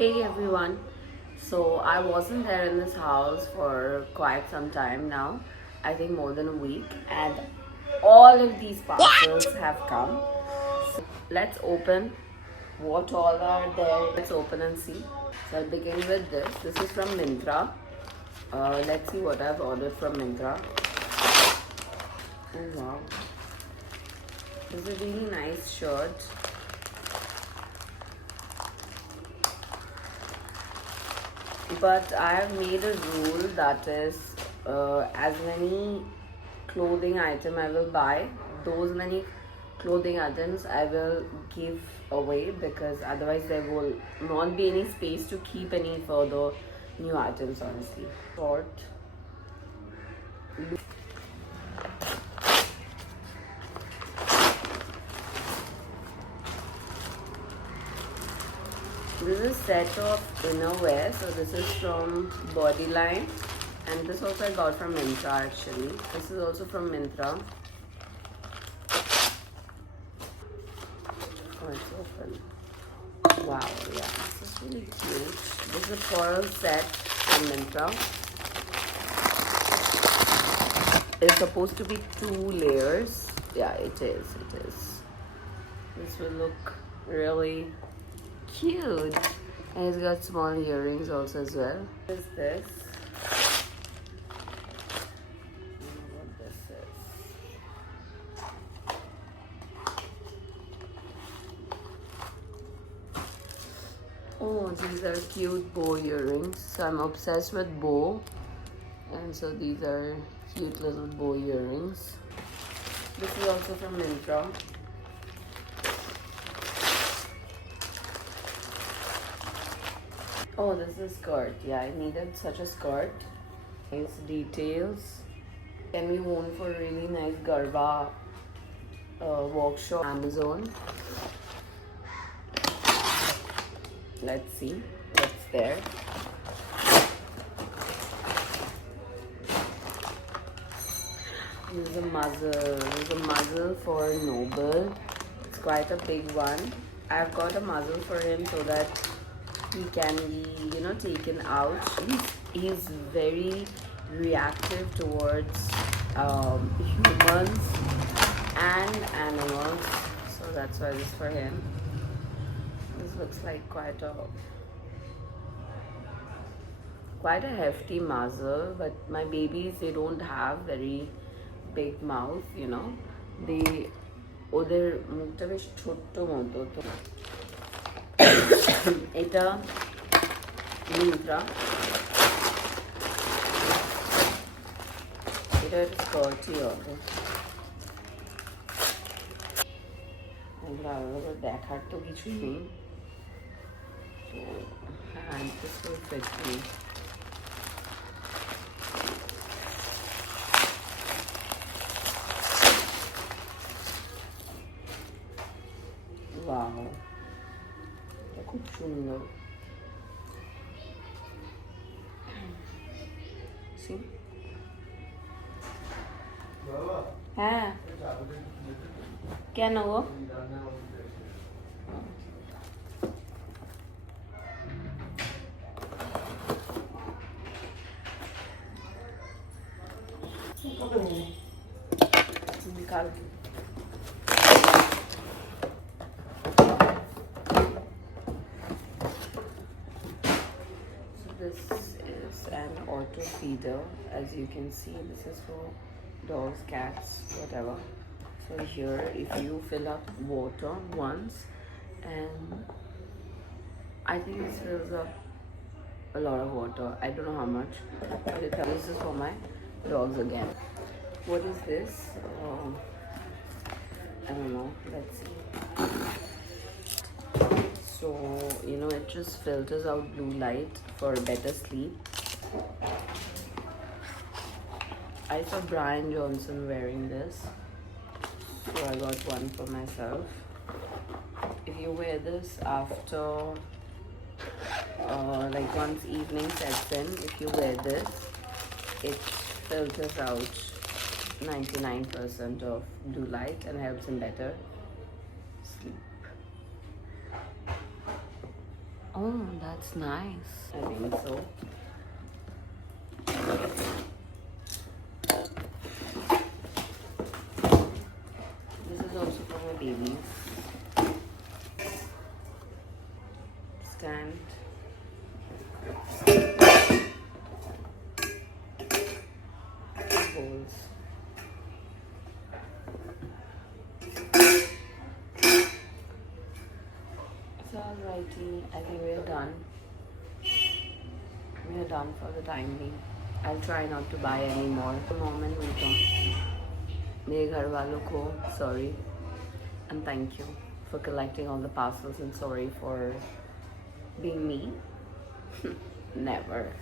Hey everyone. So I wasn't there in this house for quite some time now. I think more than a week, and all of these parcels have come. So let's open what all are there. Let's open and see. So I'll begin with this. This is from Myntra. Let's see what I've ordered from Myntra. Oh wow. This is a really nice shirt. But I have made a rule that is as many clothing item I will buy, those many clothing items I will give away, because otherwise there will not be any space to keep any further new items, honestly. Short. This is a set of innerwear. So this is from Bodyline, and this also I got from Myntra actually. This is also from Myntra. Oh, it's open. Wow, yeah, this is really cute. This is a floral set from Myntra. It's supposed to be 2 layers. Yeah, it is. It is. This will look really cute. And it's got small earrings also as well. What is this? I don't know what this is. Oh, these are cute bow earrings. So I'm obsessed with bow. And so these are cute little bow earrings. This is also from Myntra. Oh, this is a skirt. Yeah, I needed such a skirt. Nice details. Can be worn for really nice Garba workshop. Amazon. Let's see what's there. This is a muzzle. This is a muzzle for Noble. It's quite a big one. I've got a muzzle for him so that he can be, taken out. He's very reactive towards humans and animals, so that's why this is for him. This looks like quite a hefty muzzle, but my babies, they don't have very big mouth, they ওদের মুখটা বেশ ছোট্ট মতো তো এটা Myntra, এটা স্কার্টই হবে। আলাদা দেখার তো কিছুই নেই, তো হ্যাঁ this will fit me. Wow, এটা খুব সুন্দর। হ্যাঁ, কেন গো? বিকাল This is an auto feeder. As you can see, this is for dogs, cats, whatever. So here, if you fill up water once, and I think this fills up a lot of water. I don't know how much, but this is for my dogs again. What is this? I don't know. Let's see. So, it just filters out blue light for better sleep. I saw Brian Johnson wearing this, so I got one for myself. If you wear this after, like once evening sets in, if you wear this, it filters out 99% of blue light and helps in better sleep. Oh, that's nice. I think so. This is also for my babies. Stand. Bowls. So alrighty, I think we're done. We're done for the time being. I'll try not to buy any more. For the moment, we don't. मेरे घर वालों को sorry and thank you for collecting all the parcels and sorry for being me. Never.